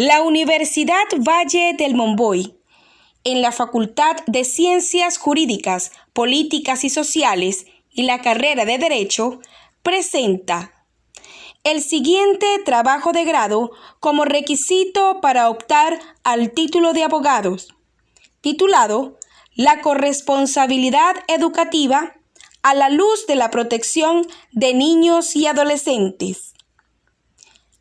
La Universidad Valle del Monboy, en la Facultad de Ciencias Jurídicas, Políticas y Sociales y la carrera de Derecho, presenta el siguiente trabajo de grado como requisito para optar al título de abogados, titulado La corresponsabilidad educativa a la luz de la protección de niños y adolescentes,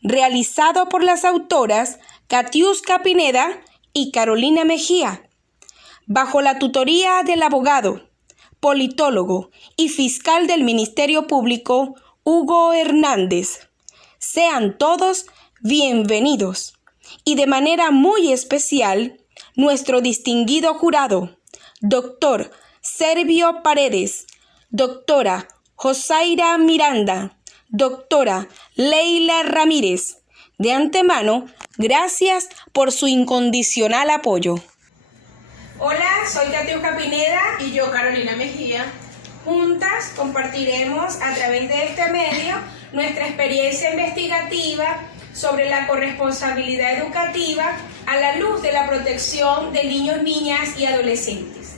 realizado por las autoras Katiuska Pineda y Carolina Mejía, bajo la tutoría del abogado, politólogo y fiscal del Ministerio Público, Hugo Hernández. Sean todos bienvenidos y de manera muy especial nuestro distinguido jurado, doctor Servio Paredes, doctora Josaira Miranda, doctora Leila Ramírez. De antemano, gracias por su incondicional apoyo. Hola, soy Katiuska Pineda y yo Carolina Mejía. Juntas compartiremos a través de este medio nuestra experiencia investigativa sobre la corresponsabilidad educativa a la luz de la protección de niños, niñas y adolescentes.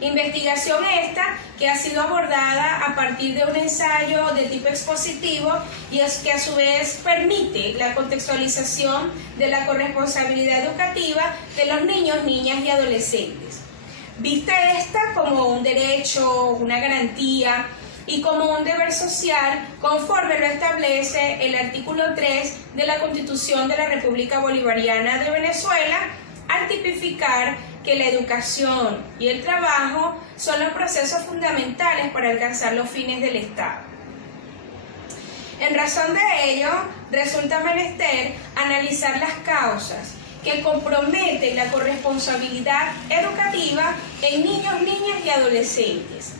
Investigación esta que ha sido abordada a partir de un ensayo de tipo expositivo y es que a su vez permite la contextualización de la corresponsabilidad educativa de los niños, niñas y adolescentes. Vista esta como un derecho, una garantía y como un deber social conforme lo establece el artículo 3 de la Constitución de la República Bolivariana de Venezuela, al tipificar que la educación y el trabajo son los procesos fundamentales para alcanzar los fines del Estado. En razón de ello, resulta menester analizar las causas que comprometen la corresponsabilidad educativa en niños, niñas y adolescentes,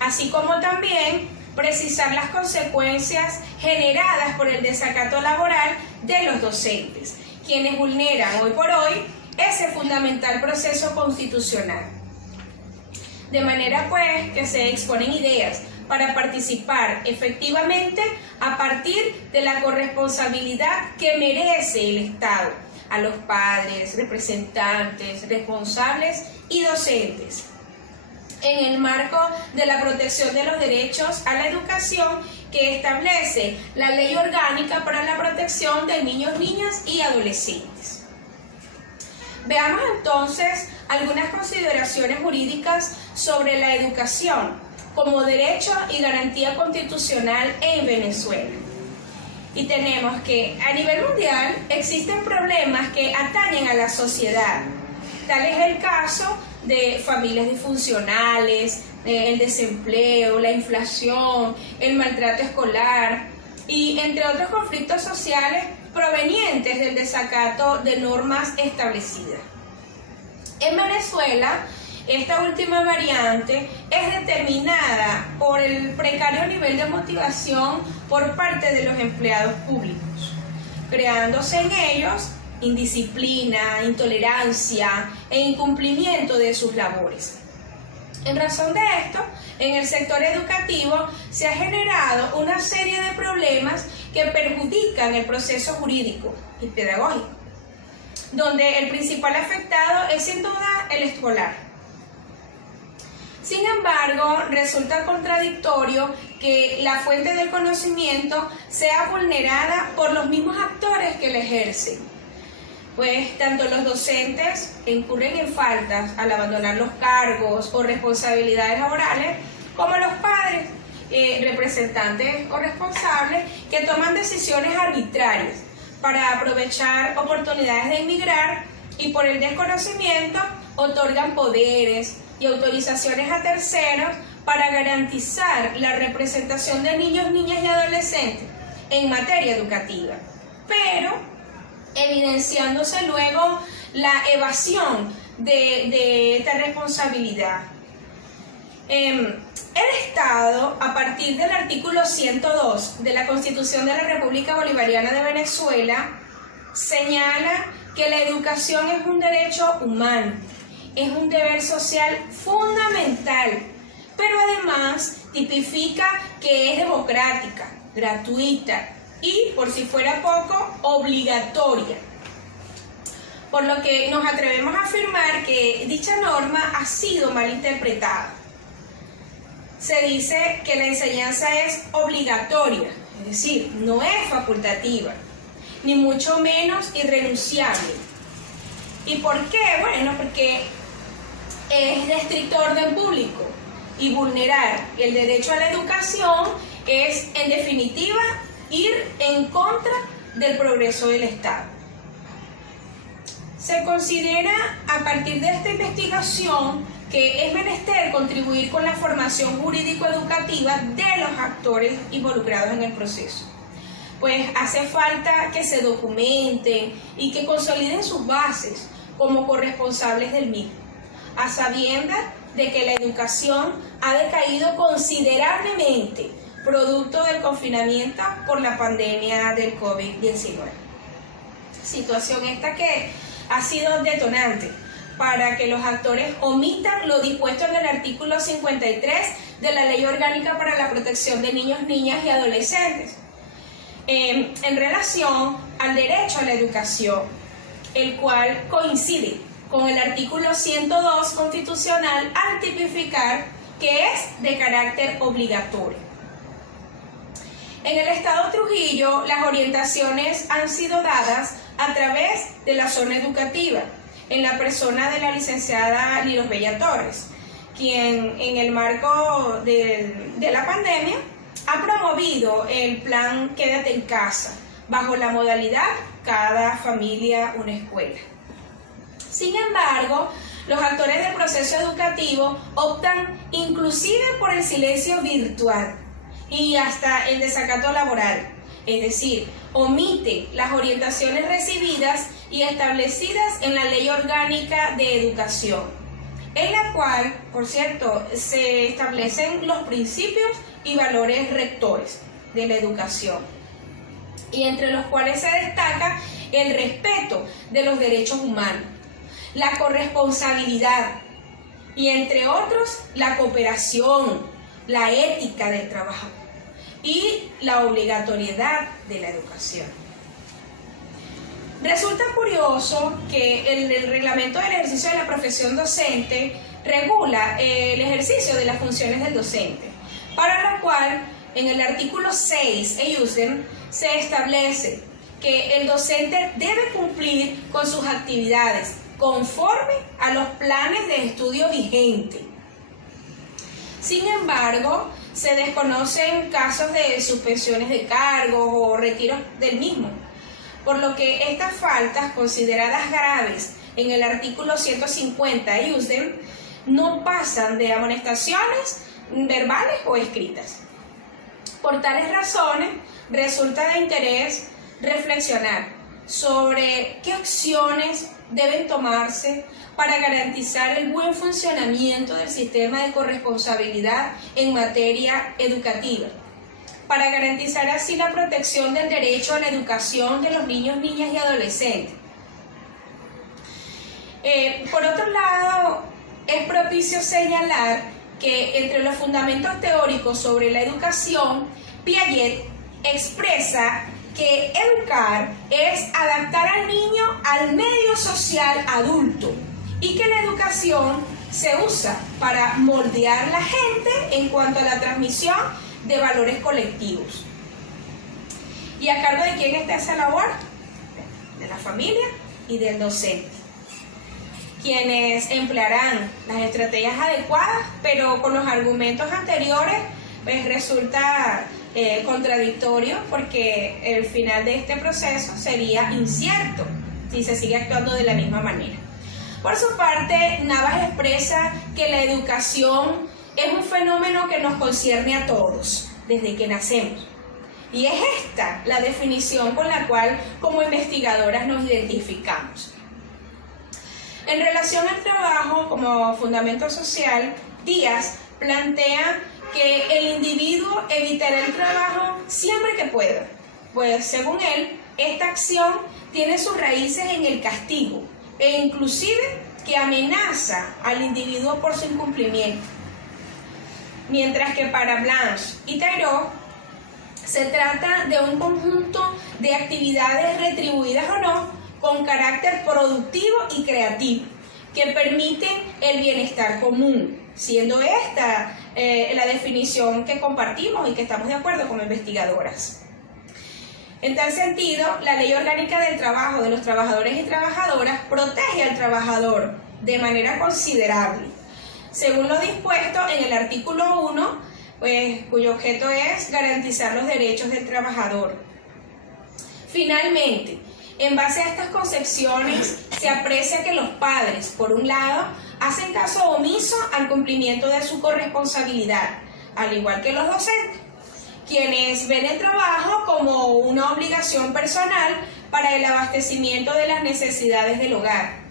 así como también precisar las consecuencias generadas por el desacato laboral de los docentes, quienes vulneran hoy por hoy ese fundamental proceso constitucional. De manera pues que se exponen ideas para participar efectivamente a partir de la corresponsabilidad que merece el Estado a los padres, representantes, responsables y docentes, en el marco de la protección de los derechos a la educación que establece la Ley Orgánica para la Protección de Niños, Niñas y Adolescentes. Veamos entonces algunas consideraciones jurídicas sobre la educación como derecho y garantía constitucional en Venezuela. Y tenemos que a nivel mundial existen problemas que atañen a la sociedad. Tal es el caso de familias disfuncionales, el desempleo, la inflación, el maltrato escolar y entre otros conflictos sociales provenientes del desacato de normas establecidas. En Venezuela, esta última variante es determinada por el precario nivel de motivación por parte de los empleados públicos, creándose en ellos indisciplina, intolerancia e incumplimiento de sus labores. En razón de esto, en el sector educativo se ha generado una serie de problemas que perjudican el proceso jurídico y pedagógico, donde el principal afectado es sin duda el escolar. Sin embargo, resulta contradictorio que la fuente del conocimiento sea vulnerada por los mismos actores que la ejercen, pues tanto los docentes incurren en faltas al abandonar los cargos o responsabilidades laborales, como los padres, representantes o responsables que toman decisiones arbitrarias para aprovechar oportunidades de emigrar y por el desconocimiento otorgan poderes y autorizaciones a terceros para garantizar la representación de niños, niñas y adolescentes en materia educativa, pero evidenciándose luego la evasión de esta responsabilidad. El Estado, a partir del artículo 102 de la Constitución de la República Bolivariana de Venezuela, señala que la educación es un derecho humano, es un deber social fundamental, pero además tipifica que es democrática, gratuita, y, por si fuera poco, obligatoria. Por lo que nos atrevemos a afirmar que dicha norma ha sido mal interpretada. Se dice que la enseñanza es obligatoria, es decir, no es facultativa, ni mucho menos irrenunciable. ¿Y por qué? Bueno, porque es de estricto orden público y vulnerar el derecho a la educación es, en definitiva, ir en contra del progreso del Estado. Se considera, a partir de esta investigación, que es menester contribuir con la formación jurídico-educativa de los actores involucrados en el proceso. Pues hace falta que se documenten y que consoliden sus bases como corresponsables del mismo, a sabiendas de que la educación ha decaído considerablemente producto del confinamiento por la pandemia del COVID-19. Situación esta que ha sido detonante para que los actores omitan lo dispuesto en el artículo 53 de la Ley Orgánica para la Protección de Niños, Niñas y Adolescentes, en relación al derecho a la educación, el cual coincide con el artículo 102 constitucional al tipificar que es de carácter obligatorio. En el Estado Trujillo, las orientaciones han sido dadas a través de la zona educativa, en la persona de la licenciada Lilos Bella Torres, quien en el marco de la pandemia ha promovido el plan Quédate en casa, bajo la modalidad Cada familia una escuela. Sin embargo, los actores del proceso educativo optan inclusive por el silencio virtual y hasta el desacato laboral, es decir, omite las orientaciones recibidas y establecidas en la Ley Orgánica de Educación, en la cual, por cierto, se establecen los principios y valores rectores de la educación, y entre los cuales se destaca el respeto de los derechos humanos, la corresponsabilidad y, entre otros, la cooperación, la ética del trabajo y la obligatoriedad de la educación. Resulta curioso que el reglamento del ejercicio de la profesión docente regula el ejercicio de las funciones del docente, para lo cual en el artículo 6 EUSDEM se establece que el docente debe cumplir con sus actividades conforme a los planes de estudio vigentes. Sin embargo, se desconocen casos de suspensiones de cargos o retiros del mismo, por lo que estas faltas consideradas graves en el artículo 150 EUSDEM no pasan de amonestaciones verbales o escritas. Por tales razones, resulta de interés reflexionar sobre qué acciones deben tomarse para garantizar el buen funcionamiento del sistema de corresponsabilidad en materia educativa, para garantizar así la protección del derecho a la educación de los niños, niñas y adolescentes. Por otro lado, es propicio señalar que entre los fundamentos teóricos sobre la educación, Piaget expresa que educar es adaptar al niño al medio social adulto y que la educación se usa para moldear la gente en cuanto a la transmisión de valores colectivos. ¿Y a cargo de quién está esa labor? De la familia y del docente, quienes emplearán las estrategias adecuadas, pero con los argumentos anteriores pues resulta contradictorio, porque el final de este proceso sería incierto si se sigue actuando de la misma manera. Por su parte, Navas expresa que la educación es un fenómeno que nos concierne a todos desde que nacemos, y es esta la definición con la cual como investigadoras nos identificamos. En relación al trabajo como fundamento social, Díaz plantea que el individuo evitará el trabajo siempre que pueda, pues según él, esta acción tiene sus raíces en el castigo e inclusive que amenaza al individuo por su incumplimiento. Mientras que para Blanche y Tairot, Se trata de un conjunto de actividades retribuidas o no, con carácter productivo y creativo, que permiten el bienestar común, siendo esta la definición que compartimos y que estamos de acuerdo como investigadoras. En tal sentido, la Ley Orgánica del Trabajo de los Trabajadores y Trabajadoras protege al trabajador de manera considerable, según lo dispuesto en el artículo 1, cuyo objeto es garantizar los derechos del trabajador. Finalmente, en base a estas concepciones, se aprecia que los padres, por un lado, hacen caso omiso al cumplimiento de su corresponsabilidad, al igual que los docentes, quienes ven el trabajo como una obligación personal para el abastecimiento de las necesidades del hogar.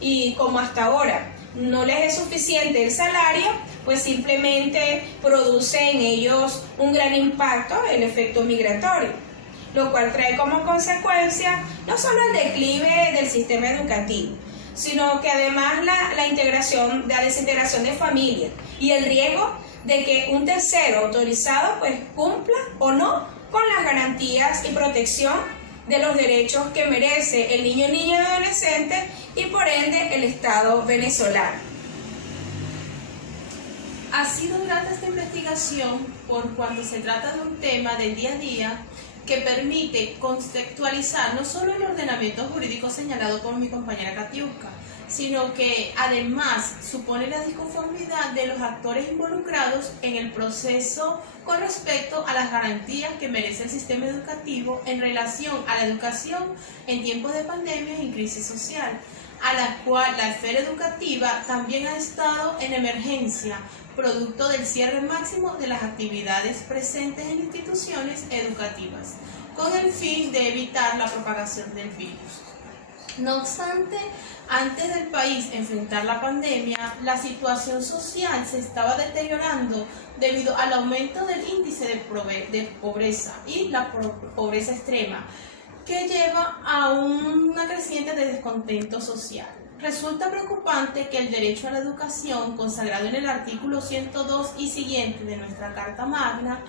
Y como hasta ahora no les es suficiente el salario, pues simplemente produce en ellos un gran impacto, el efecto migratorio, lo cual trae como consecuencia no solo el declive del sistema educativo, sino que además la desintegración de familias y el riesgo de que un tercero autorizado pues cumpla o no con las garantías y protección de los derechos que merece el niño, niña y adolescente y por ende el Estado venezolano. Ha sido grata esta investigación por cuanto se trata de un tema del día a día que permite contextualizar no solo el ordenamiento jurídico señalado por mi compañera Katiuska, sino que además supone la disconformidad de los actores involucrados en el proceso con respecto a las garantías que merece el sistema educativo en relación a la educación en tiempos de pandemia y crisis social, a la cual la esfera educativa también ha estado en emergencia, producto del cierre máximo de las actividades presentes en instituciones educativas, con el fin de evitar la propagación del virus. No obstante, antes del país enfrentar la pandemia, la situación social se estaba deteriorando debido al aumento del índice de pobreza y la pobreza extrema, que lleva a una creciente de descontento social. Resulta preocupante que el derecho a la educación, consagrado en el artículo 102 y siguiente de nuestra Carta Magna,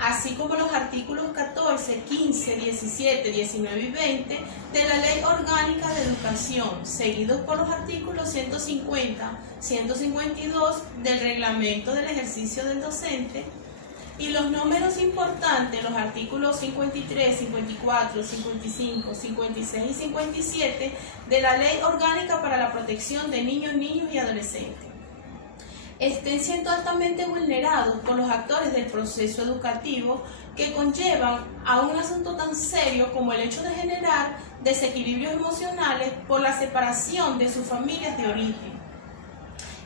así como los artículos 14, 15, 17, 19 y 20 de la Ley Orgánica de Educación, seguidos por los artículos 150, 152 del Reglamento del Ejercicio del Docente, y los números importantes, los artículos 53, 54, 55, 56 y 57 de la Ley Orgánica para la Protección de Niños, Niños y Adolescentes, estén siendo altamente vulnerados por los actores del proceso educativo que conllevan a un asunto tan serio como el hecho de generar desequilibrios emocionales por la separación de sus familias de origen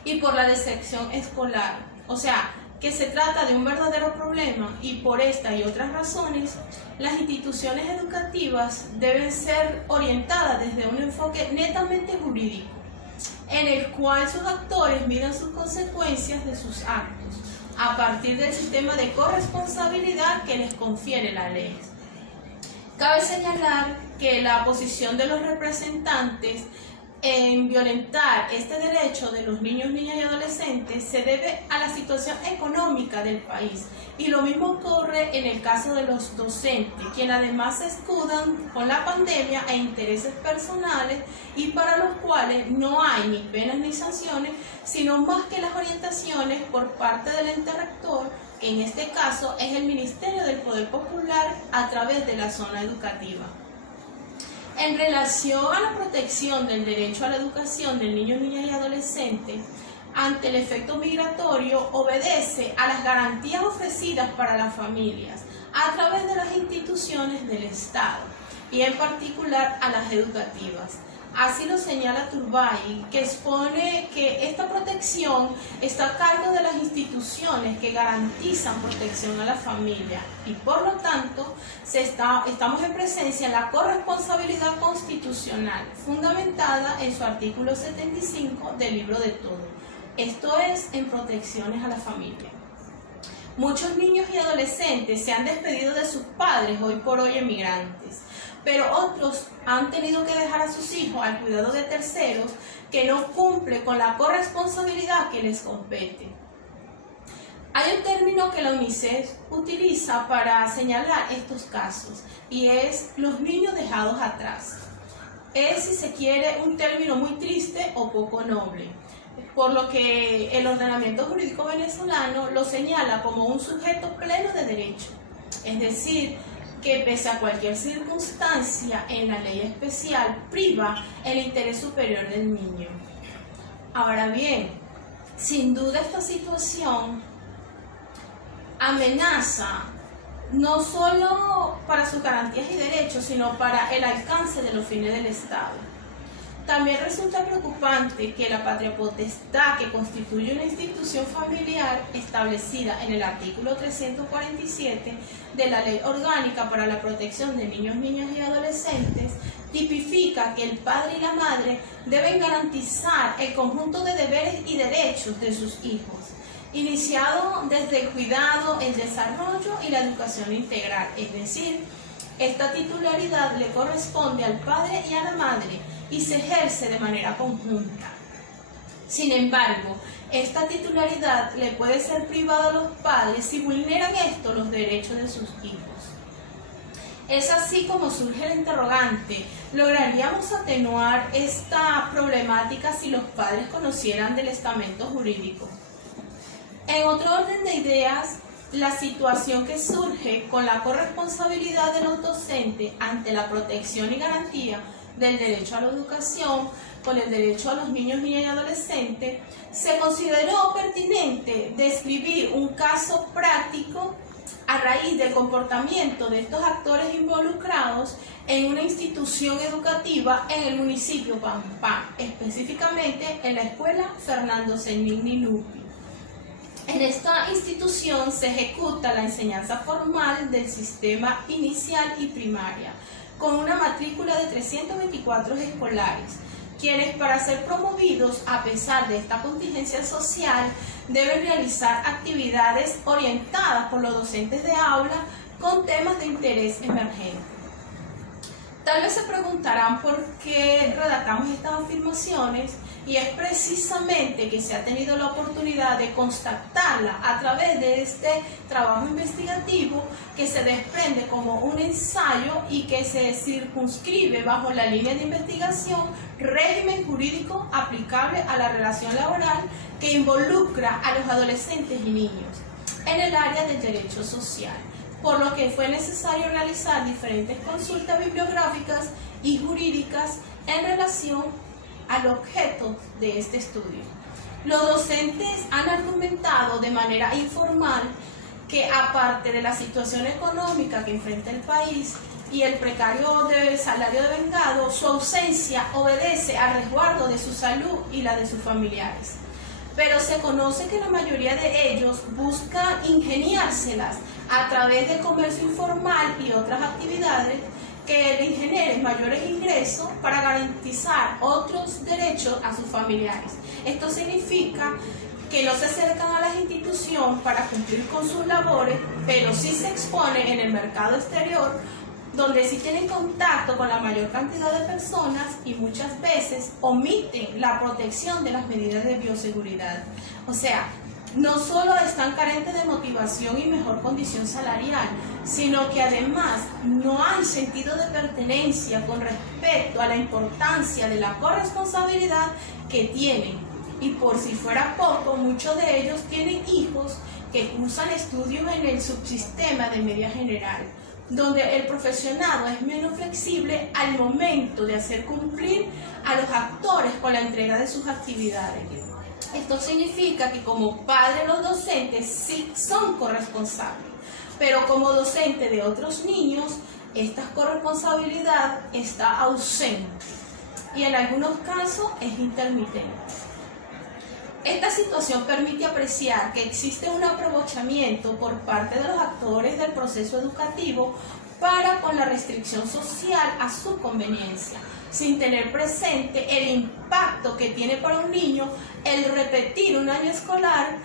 y por la deserción escolar. O sea, que se trata de un verdadero problema y por esta y otras razones, las instituciones educativas deben ser orientadas desde un enfoque netamente jurídico, en el cual sus actores midan sus consecuencias de sus actos, a partir del sistema de corresponsabilidad que les confiere la ley. Cabe señalar que la posición de los representantes en violentar este derecho de los niños, niñas y adolescentes se debe a la situación económica del país, y lo mismo ocurre en el caso de los docentes, quienes además se escudan con la pandemia e intereses personales y para los cuales no hay ni penas ni sanciones, sino más que las orientaciones por parte del ente rector, que en este caso es el Ministerio del Poder Popular a través de la zona educativa. En relación a la protección del derecho a la educación del niño, niña y adolescente, ante el efecto migratorio, obedece a las garantías ofrecidas para las familias a través de las instituciones del Estado y en particular a las educativas. Así lo señala Turbay, que expone que esta protección está a cargo de las instituciones que garantizan protección a la familia y por lo tanto estamos en presencia de la corresponsabilidad constitucional fundamentada en su artículo 75 del Libro de Todo, esto es, en protecciones a la familia. Muchos niños y adolescentes se han despedido de sus padres hoy por hoy emigrantes, pero otros han tenido que dejar a sus hijos al cuidado de terceros que no cumplen con la corresponsabilidad que les compete. Hay un término que la UNICEF utiliza para señalar estos casos y es los niños dejados atrás. Es, si se quiere, un término muy triste o poco noble, por lo que el ordenamiento jurídico venezolano lo señala como un sujeto pleno de derecho, es decir, que pese a cualquier circunstancia en la ley especial priva el interés superior del niño. Ahora bien, sin duda esta situación amenaza no solo para sus garantías y derechos, sino para el alcance de los fines del Estado. También resulta preocupante que la patria potestad, que constituye una institución familiar establecida en el artículo 347 de la Ley Orgánica para la Protección de Niños, Niñas y Adolescentes, tipifica que el padre y la madre deben garantizar el conjunto de deberes y derechos de sus hijos, iniciado desde el cuidado, el desarrollo y la educación integral, es decir, esta titularidad le corresponde al padre y a la madre y se ejerce de manera conjunta. Sin embargo, esta titularidad le puede ser privada a los padres si vulneran esto los derechos de sus hijos. Es así como surge el interrogante: ¿lograríamos atenuar esta problemática si los padres conocieran del estamento jurídico? En otro orden de ideas, la situación que surge con la corresponsabilidad de los docentes ante la protección y garantía del derecho a la educación, con el derecho a los niños, niñas y adolescentes, se consideró pertinente describir un caso práctico a raíz del comportamiento de estos actores involucrados en una institución educativa en el municipio Pampán, específicamente en la escuela Fernando Senigni Lupi. En esta institución se ejecuta la enseñanza formal del sistema inicial y primaria, con una matrícula de 324 escolares, quienes para ser promovidos a pesar de esta contingencia social deben realizar actividades orientadas por los docentes de aula con temas de interés emergente. Tal vez se preguntarán por qué redactamos estas afirmaciones, y es precisamente que se ha tenido la oportunidad de constatarla a través de este trabajo investigativo que se desprende como un ensayo y que se circunscribe bajo la línea de investigación régimen jurídico aplicable a la relación laboral que involucra a los adolescentes y niños en el área del derecho social, por lo que fue necesario realizar diferentes consultas bibliográficas y jurídicas en relación al objeto de este estudio. Los docentes han argumentado de manera informal que, aparte de la situación económica que enfrenta el país y el precario salario devengado, su ausencia obedece al resguardo de su salud y la de sus familiares. Pero se conoce que la mayoría de ellos buscan ingeniárselas a través del comercio informal y otras actividades que les generen mayores ingresos para garantizar otros derechos a sus familiares. Esto significa que no se acercan a las instituciones para cumplir con sus labores, pero sí se exponen en el mercado exterior, donde sí tienen contacto con la mayor cantidad de personas y muchas veces omiten la protección de las medidas de bioseguridad. O sea, no solo están carentes de motivación y mejor condición salarial, sino que además no hay sentido de pertenencia con respecto a la importancia de la corresponsabilidad que tienen. Y por si fuera poco, muchos de ellos tienen hijos que cursan estudios en el subsistema de media general, donde el profesionado es menos flexible al momento de hacer cumplir a los actores con la entrega de sus actividades. Esto significa que como padres los docentes sí son corresponsables, pero como docente de otros niños, esta corresponsabilidad está ausente y en algunos casos es intermitente. Esta situación permite apreciar que existe un aprovechamiento por parte de los actores del proceso educativo para con la restricción social a su conveniencia, sin tener presente el impacto que tiene para un niño el repetir un año escolar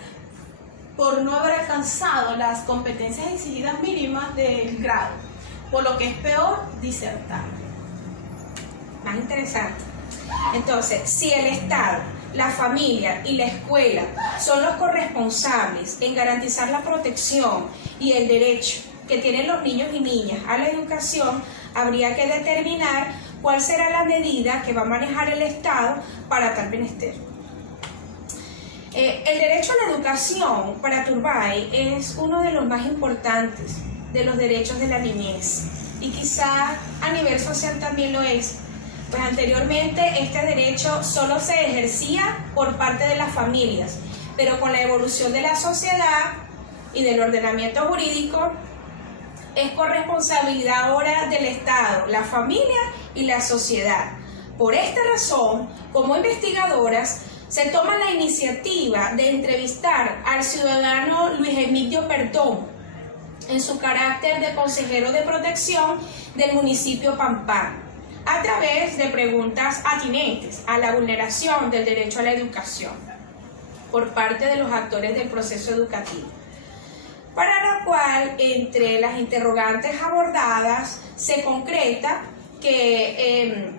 por no haber alcanzado las competencias exigidas mínimas del grado, por lo que es peor disertar. Más interesante. Entonces, si el Estado la familia y la escuela son los corresponsables en garantizar la protección y el derecho que tienen los niños y niñas a la educación, habría que determinar cuál será la medida que va a manejar el Estado para tal menester. El derecho a la educación para Turbay es uno de los más importantes de los derechos de la niñez y quizá a nivel social también lo es, pues anteriormente este derecho solo se ejercía por parte de las familias, pero con la evolución de la sociedad y del ordenamiento jurídico es corresponsabilidad ahora del Estado, la familia y la sociedad. Por esta razón, como investigadoras, se toma la iniciativa de entrevistar al ciudadano Luis Emilio Perdón en su carácter de consejero de protección del municipio Pampán, a través de preguntas atinentes a la vulneración del derecho a la educación por parte de los actores del proceso educativo, para lo cual, entre las interrogantes abordadas, se concreta que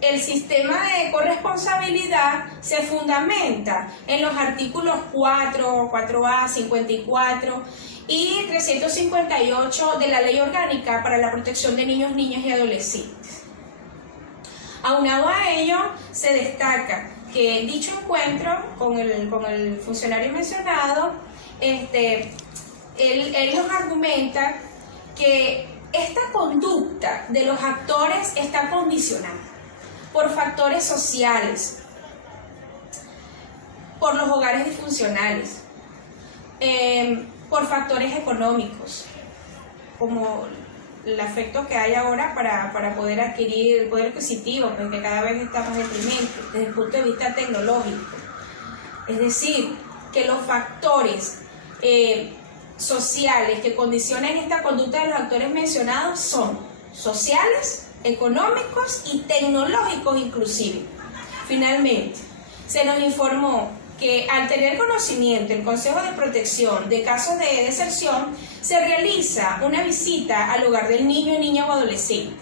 el sistema de corresponsabilidad se fundamenta en los artículos 4, 4A, 54 y 358 de la Ley Orgánica para la Protección de Niños, Niñas y Adolescentes. Aunado a ello, se destaca que dicho encuentro con el funcionario mencionado, él nos argumenta que esta conducta de los actores está condicionada por factores sociales, por los hogares disfuncionales, por factores económicos, como el afecto que hay ahora para poder adquirir el poder adquisitivo, porque cada vez está más deprimente desde el punto de vista tecnológico. Es decir, que los factores sociales que condicionan esta conducta de los actores mencionados son sociales, económicos y tecnológicos inclusive. Finalmente, se nos informó que al tener conocimiento el Consejo de Protección de casos de deserción, se realiza una visita al hogar del niño, niña o adolescente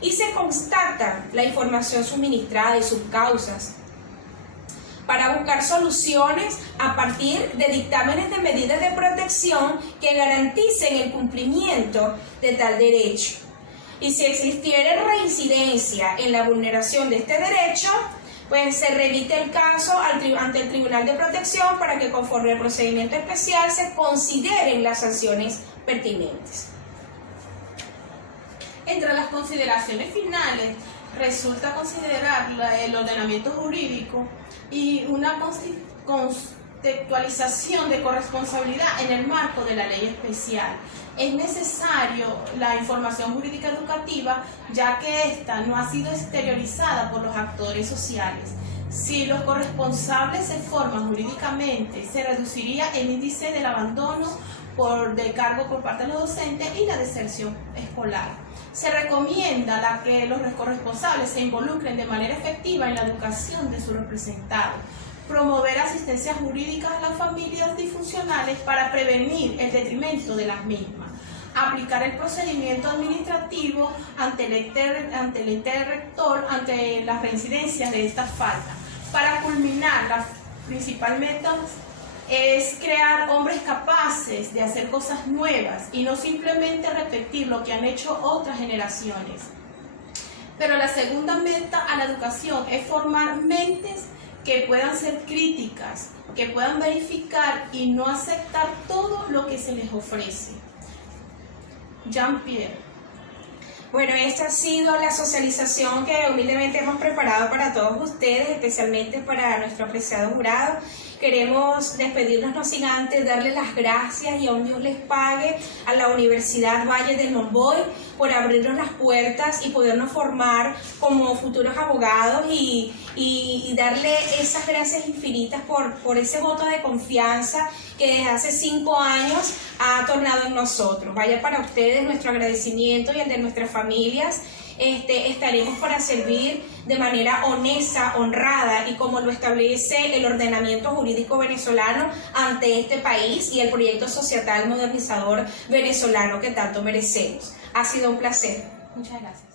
y se constata la información suministrada y sus causas para buscar soluciones a partir de dictámenes de medidas de protección que garanticen el cumplimiento de tal derecho. Y si existiera reincidencia en la vulneración de este derecho, pues se remite el caso ante el Tribunal de Protección para que conforme al procedimiento especial se consideren las sanciones pertinentes. Entre las consideraciones finales, resulta considerar el ordenamiento jurídico y una contextualización de corresponsabilidad en el marco de la ley especial. Es necesario la información jurídica educativa, ya que ésta no ha sido exteriorizada por los actores sociales. Si los corresponsables se forman jurídicamente, se reduciría el índice del abandono de cargo por parte de los docentes y la deserción escolar. Se recomienda que los corresponsables se involucren de manera efectiva en la educación de sus representados, promover asistencia jurídica a las familias disfuncionales para prevenir el detrimento de las mismas, aplicar el procedimiento administrativo ante el ente rector ante las reincidencias de estas faltas. Para culminar, principalmente es crear hombres capaces de hacer cosas nuevas y no simplemente repetir lo que han hecho otras generaciones. Pero la segunda meta a la educación es formar mentes que puedan ser críticas, que puedan verificar y no aceptar todo lo que se les ofrece. Jean-Pierre. Bueno, esta ha sido la socialización que humildemente hemos preparado para todos ustedes, especialmente para nuestro apreciado jurado. Queremos despedirnos no sin antes darle las gracias y a un Dios les pague a la Universidad Valle del Monboy por abrirnos las puertas y podernos formar como futuros abogados y darle esas gracias infinitas por ese voto de confianza que desde hace 5 años ha tornado en nosotros. Vaya para ustedes nuestro agradecimiento y el de nuestras familias. Estaremos para servir de manera honesta, honrada y como lo establece el ordenamiento jurídico venezolano ante este país y el proyecto societal modernizador venezolano que tanto merecemos. Ha sido un placer. Muchas gracias.